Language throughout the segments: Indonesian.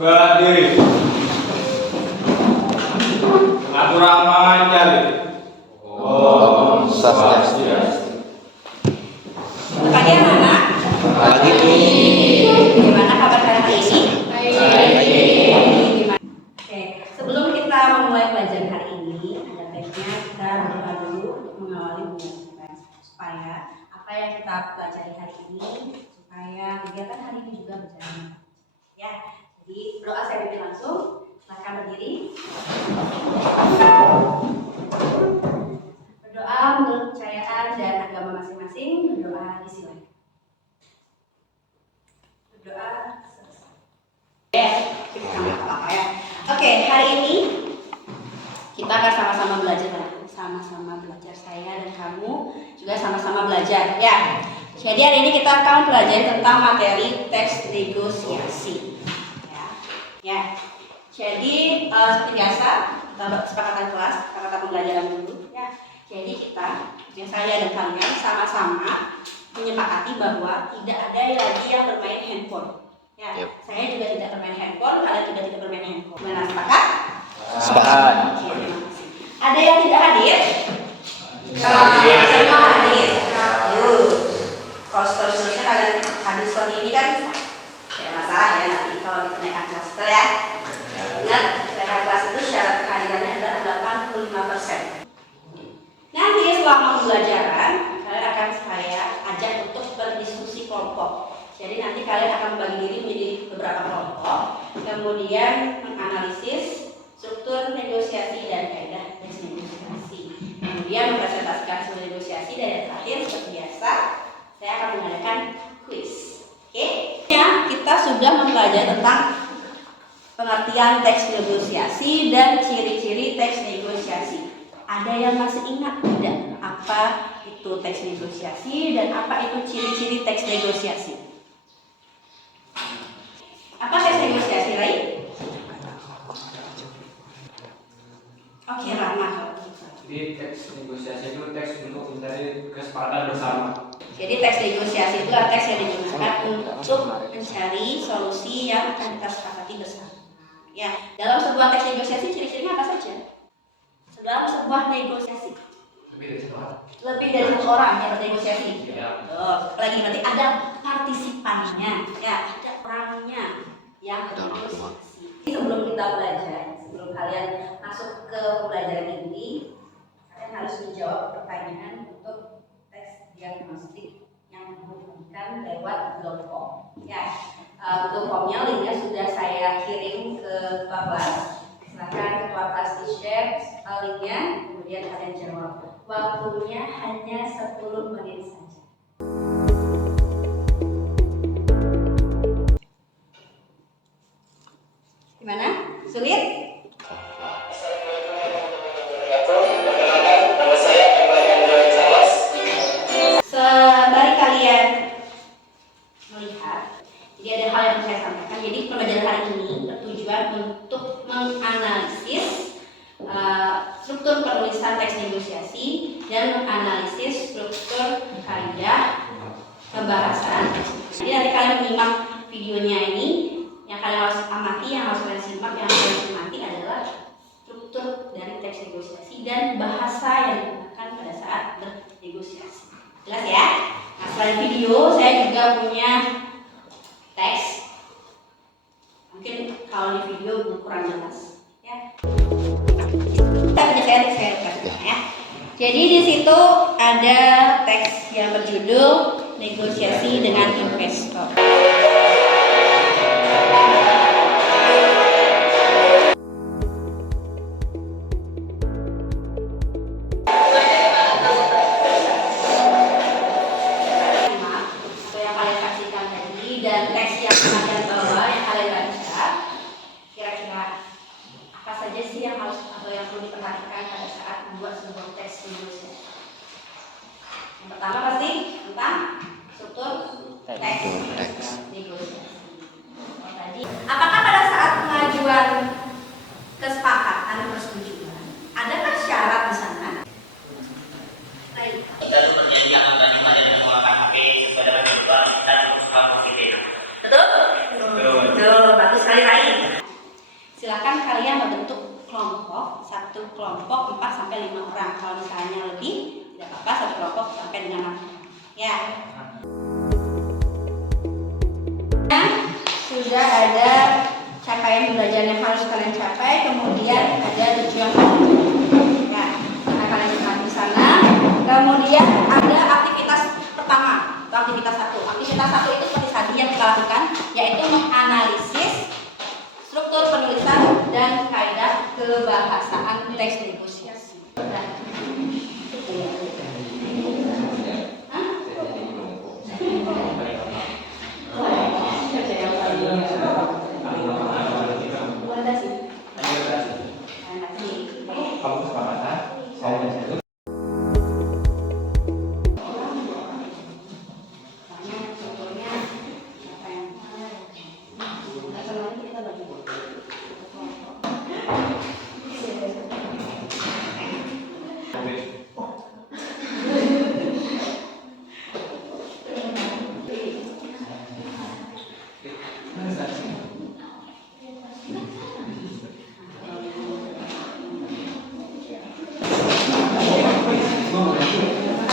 Berdiri. Abdurrahman Jalil. Om Swastiastu. Pagi anak-anak. Pagi. Gimana kabar kalian hari ini? Gimana? Oke, sebelum kita memulai pelajaran hari ini, ada baiknya kita berdoa dulu untuk mengawali pembelajaran supaya apa yang kita pelajari hari ini, supaya kegiatan hari ini juga berjalan. Ya, jadi doa saya pimpin langsung. Silakan berdiri. Berdoa menurut kepercayaan dan agama masing-masing. Berdoa disilakan. Berdoa selesai. Oke, hari ini kita akan sama-sama belajar, saya dan kamu juga sama-sama belajar, ya. Jadi hari ini kita akan belajar tentang materi teks negosiasi, ya. Jadi seperti biasa kita kesepakatan kelas, kesepakatan pembelajaran dulu, ya. Jadi saya dan kalian sama-sama menyepakati bahwa tidak ada lagi yang bermain handphone. Ya, saya juga tidak bermain handphone, kalian juga tidak bermain handphone. Benar, sepakat? Sepakat. Ada yang tidak hadir? Semua hadir. Kalau seterusnya kalian hadir seperti ini kan tidak masalah ya, nanti kalau dinaikkan kelas ya. Ingat, dinaikkan kelas itu syarat kehadirannya adalah 85%. Nanti selama pembelajaran kalian akan saya ajak untuk berdiskusi kelompok. Jadi nanti kalian akan membagi diri menjadi beberapa kelompok, kemudian menganalisis struktur negosiasi dan kaidah teks negosiasi. Kemudian mempresentasikan hasil negosiasi dan yang terakhir seperti biasa saya akan mengadakan kuis. Oke? Ya, kita sudah mempelajari tentang pengertian teks negosiasi dan ciri-ciri teks negosiasi. Ada yang masih ingat tidak apa itu teks negosiasi dan apa itu ciri-ciri teks negosiasi? Apa teks negosiasi, Rai? Oke, Rama. Jadi teks negosiasi itu teks untuk mencari kesepakatan bersama. Jadi teks negosiasi itu adalah teks yang digunakan untuk mencari solusi yang akan kita sepakati bersama. Ya, dalam sebuah teks negosiasi ciri-cirinya apa saja? Dalam sebuah negosiasi lebih dari satu orang yang bernegosiasi. Apalagi berarti ada partisipannya, ya, ada orangnya yang bernegosiasi. Sebelum kita belajar, sebelum kalian masuk ke pembelajaran ini, kalian harus menjawab pertanyaan untuk teks diagnostik yang diberikan lewat Google Form. Ya, Google Formnya linknya sudah saya kirim ke ketua kelas. Silakan ketua kelas di-share linknya, kemudian kalian jawab. Waktunya hanya 10 menit saja. Gimana? Sulit? Sembari kalian melihat, jadi ada hal yang saya sampaikan. Jadi pembelajaran hari ini bertujuan untuk menganalisis struktur penulisan teks negosiasi dan menganalisis struktur kaidah pembahasan. Jadi nanti kalian menyimak videonya ini, yang kalian harus amati, yang harus kalian simak, yang harus kalian amati adalah struktur dari teks negosiasi dan bahasa yang digunakan pada saat bernegosiasi. Jelas ya? Nah, selain video, saya juga punya teks. Mungkin kalau di video kurang jelas, ya. Ya. Jadi di situ ada teks yang berjudul negosiasi dengan investor. Atau yang kalian saksikan tadi dan teks yang kalian bawa, yang kalian baca, kira-kira apa saja sih yang harus atau yang perlu diperhatikan pada saat membuat sebuah teks negosiasi? Yang pertama pasti tentang struktur teks negosiasi. Tadi, apakah pada saat pengajuan kesepakatan persetujuan, adakah syarat di sana? Baik. Kita itu perjanjian antara dengan menggunakan HP sesuai dengan kebutuhan dan kebutuhan positif. Betul? Betul. Bagus sekali, Rai. satu kelompok 4 sampai 5 orang. Kalau misalnya lebih, tidak apa-apa, satu kelompok sampai dengan 6. Ya. Sudah ada capaian belajar yang harus kalian capai, kemudian ada tujuan. Ya, nah kalian lihat di sana. Kemudian ada aktivitas pertama, atau aktivitas 1. Aktivitas 1 itu seperti tadi yang kita lakukan, yaitu menganalisis struktur penulisan dan kaidah kebahasaan teks negosiasi. Nah.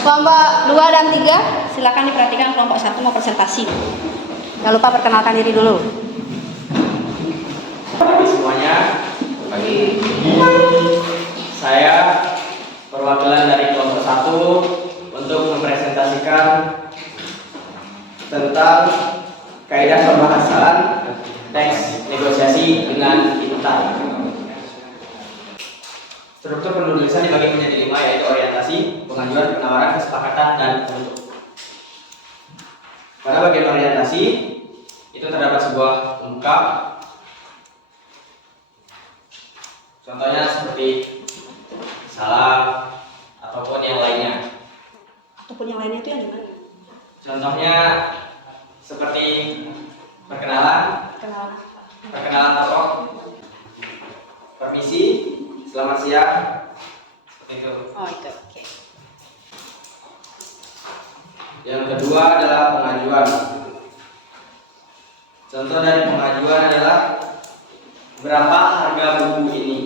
Kelompok 2 dan 3 silakan diperhatikan. Kelompok 1 mau presentasi. Jangan lupa perkenalkan diri dulu. Pagi semuanya. Pagi. Saya perwakilan dari kelompok 1 untuk mempresentasikan tentang kaidah pembahasan teks negosiasi dengan intan. Struktur penulisan dibagi menjadi 5, yaitu orientasi, pengajuan, penawaran, kesepakatan, dan penutup. Pada bagian orientasi itu terdapat sebuah ungkap. Contohnya seperti salam ataupun yang lainnya. Ataupun yang lainnya itu yang gimana? Contohnya seperti perkenalan tokoh, permisi, selamat siang, seperti itu. Oh itu, oke. Yang kedua adalah pengajuan. Contoh dari pengajuan adalah berapa harga buku ini.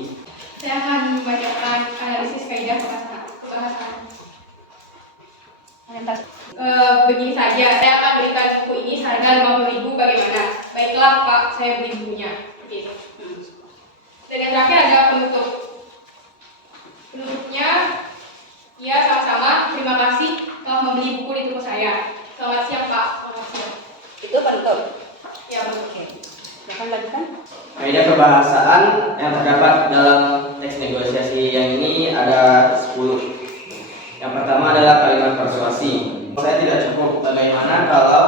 Saya akan membacakan analisis kaidah pembahasan. Begini saja, saya akan berikan buku ini seharga 50.000, bagaimana? Baiklah Pak, saya beli bukunya. Oke. Dan yang terakhir ada penutup. Penutupnya, ya sama-sama, terima kasih telah membeli buku di toko saya. Selamat siang Pak, selamat siang. Itu penutup. Ya, Oke. Silakan lanjutkan. Kaidah kebahasaan yang terdapat dalam teks negosiasi yang ini ada 10. Yang pertama adalah kalimat persuasi. Saya tidak cukup, bagaimana kalau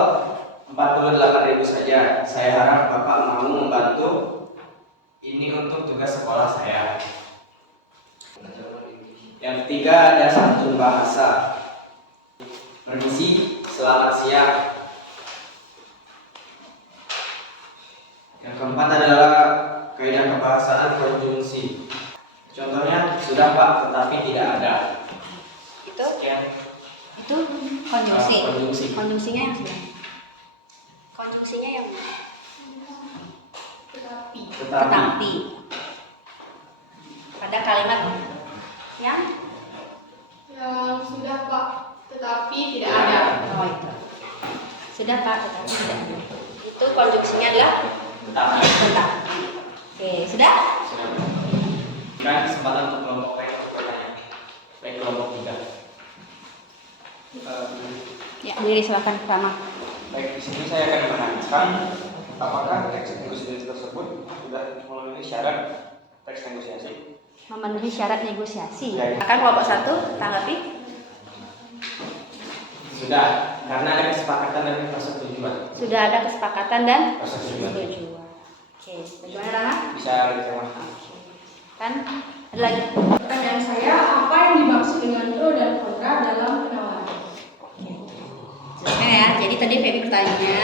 48.000 saja? Saya harap Bapak mau membantu ini untuk tugas sekolah saya. Yang ketiga ada santun bahasa. Permisi, selamat siang. Yang keempat adalah kaidah kebahasaan konjungsi. Contohnya, sudah Pak, tetapi tidak ada. Itu Sekian. itu konjungsi. Konjungsi. Konjungsinya yang sebelah. Konjungsinya yang tetapi. Pada kalimat yang sudah Pak, tetapi tidak ada. oh itu. Sudah Pak, tetapi tidak ada. Itu konjungsinya adalah tetapi. Oke, sudah? Sudah. Berikan kesempatan untuk kelompok lain untuk bertanya. Baik, kelompok 3. Ya, diri silakan pertama. Baik, di sini saya akan menanyakan apakah teks negosiasi tersebut sudah memenuhi syarat teks negosiasi. Memenuhi syarat negosiasi. Ya. Akan kelompok 1 tanggapi? Sudah, karena ada kesepakatan dan persetujuan. Sudah ada kesepakatan dan Persetujuan. persetujuan. Oke, bagaimana Rana? Bisa lebih terang. Kan ada lagi. Pertanyaan saya, apa yang dimaksud dengan pro dan kontra dalam penawaran? Silakan ya. Jadi tadi Feby bertanya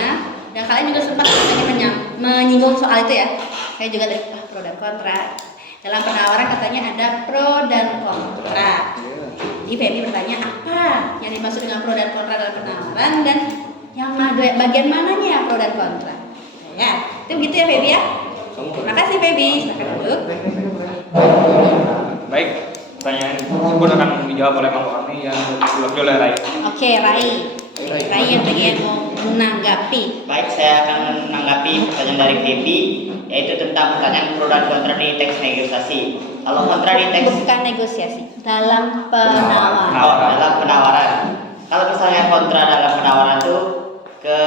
dan kalian juga sempat menyinggung soal itu ya. Saya juga dari pro dan kontra. Dalam penawaran katanya ada pro dan kontra. Jadi Feby bertanya apa yang dimaksud dengan pro dan kontra dalam penawaran dan yang bagian mananya yang pro dan kontra. Ya, itu begitu ya Feby ya. Terima kasih Feby. Silakan duduk. dijawab oleh Bang Warni yang diwakili oleh Rai. Oke, Rai. Rai yang bagian mau menanggapi. Baik, saya akan menanggapi pertanyaan dari Feby, yaitu tentang pertanyaan pro dan kontra di teks negosiasi. Kalau kontra di teks Bukan negosiasi, dalam penawaran. dalam penawaran. Kalau misalnya kontra dalam penawaran itu ke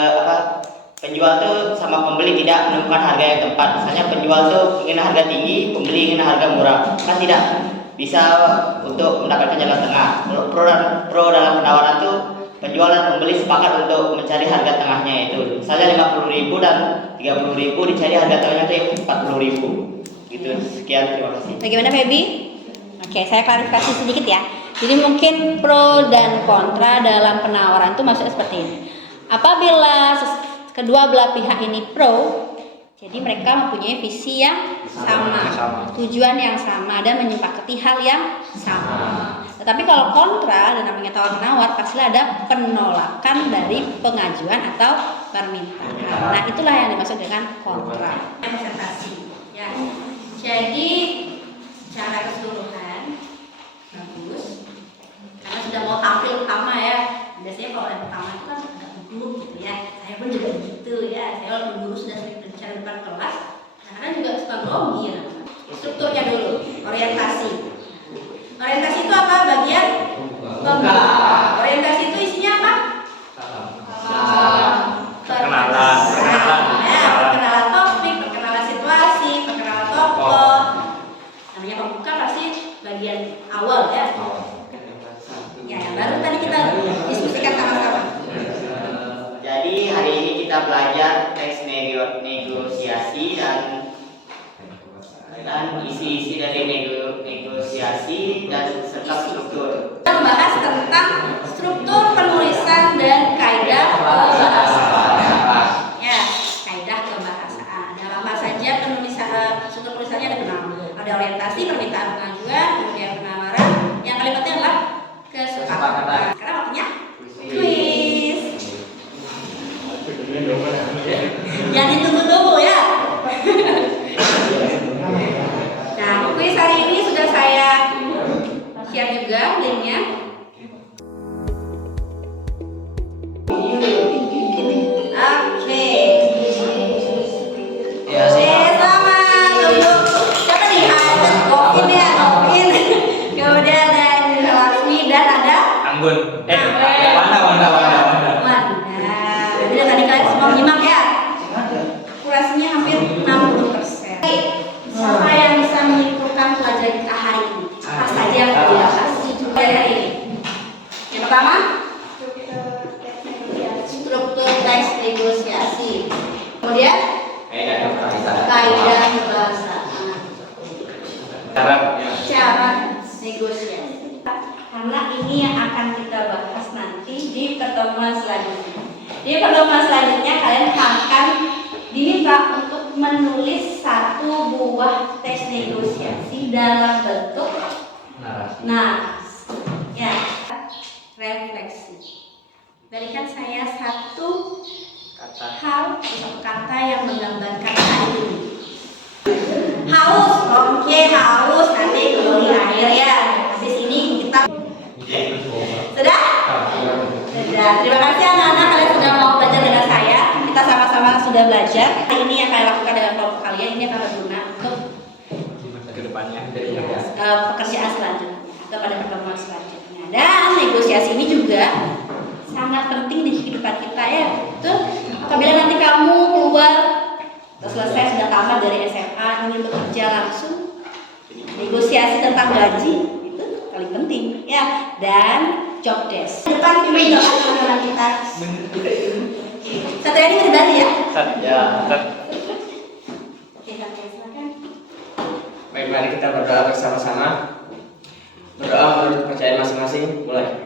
penjual tuh sama pembeli tidak menemukan harga yang tepat. Misalnya penjual tuh ingin harga tinggi, pembeli ingin harga murah, kan tidak bisa untuk mendapatkan jalan tengah. Kalau pro dalam penawaran tuh penjual dan pembeli sepakat untuk mencari harga tengahnya, itu misalnya 50.000 dan 30.000, dicari harga tengahnya itu 40.000 gitu. Sekian, terima kasih. Bagaimana Feby? Oke, saya klarifikasi sedikit ya. Jadi mungkin pro dan kontra dalam penawaran itu maksudnya seperti ini. Apabila kedua belah pihak ini pro, jadi mereka mempunyai visi yang sama, tujuan yang sama, dan menyepakati hal yang sama. Tetapi kalau kontra dan namanya tawar-menawar, pasti ada penolakan dari pengajuan atau permintaan. Nah, itulah yang dimaksud dengan kontra. Presentasi. Ya. Jadi secara keseluruhan bagus. Karena sudah mau tampil pertama ya. Biasanya kalau yang pertama itu kan agak duduk gitu ya. Saya pun juga gitu ya. Saya walaupun dulu sudah sering berbicara depan kelas, karena juga suka grogi ya. Strukturnya dulu, orientasi. Orientasi itu apa? Bagian pembuka. Orientasi itu isinya apa? Perkenalan. Ya, perkenalan topik, perkenalan situasi, perkenalan tokoh. Namanya pembuka pasti bagian awal ya. Ya, yang baru tadi kita diskusikan sama-sama. Jadi hari ini kita belajar teks negosiasi dan isi-isi dari negosiasi dan serta struktur. Kita membahas tentang struktur penulisan dan kaidah kebahasaan. Ya, kaidah kebahasaan. Dalam apa saja penulisan, struktur penulisannya ada 6. Ada orientasi, permintaan pengajuan, kemudian penawaran. Yang kalimatnya adalah kesepakatan. Sekarang waktunya kuis. Yang ditunggu-tunggu ya. Nah, kuis hari ini sudah saya share juga linknya. Oke. Selamat untuk siapa nih? Ada Govin ya, Govin. Kemudian ada Lasmi dan ada Anggun. Wanda. Jadi tadi kalian semua menyimak ya. Akurasinya hampir 60%. Siapa yang bisa menyimpulkan pelajaran kita hari ini? Apa saja yang kita bahas hari ini? Yang pertama, struktur teks negosiasi. Kemudian, kaidah kebahasaan. Syarat negosiasi. Karena ini yang akan kita bahas nanti di pertemuan selanjutnya. Di pertemuan selanjutnya kalian akan diminta untuk menulis satu buah teks negosiasi dalam bentuk narasi. Ya, refleksi. Berikan saya satu kata yang menggambarkan hari ini. Haus, oke, haus. Nanti di akhir ya. Habis ini kita sudah? Sudah. Terima kasih anak-anak, kalian sudah mau belajar dengan saya. Kita sama-sama sudah belajar. Ini yang kalian lakukan dengan kelompok kalian, ini akan berguna untuk Kedepannya. pekerjaan selanjutnya atau pada pertemuan selanjutnya. Dan negosiasi ini juga sangat penting di kehidupan kita ya. Tuh, apabila nanti kamu keluar selesai sudah tamat dari SMA ingin bekerja langsung, negosiasi tentang gaji itu paling penting ya. Dan job desk. Depan pilih doa teman-teman kita. Satu ini berbalik ya. Oke, silakan. Baik, mari kita berdoa bersama-sama. Berdoa menurut kepercayaan masing-masing. Mulai.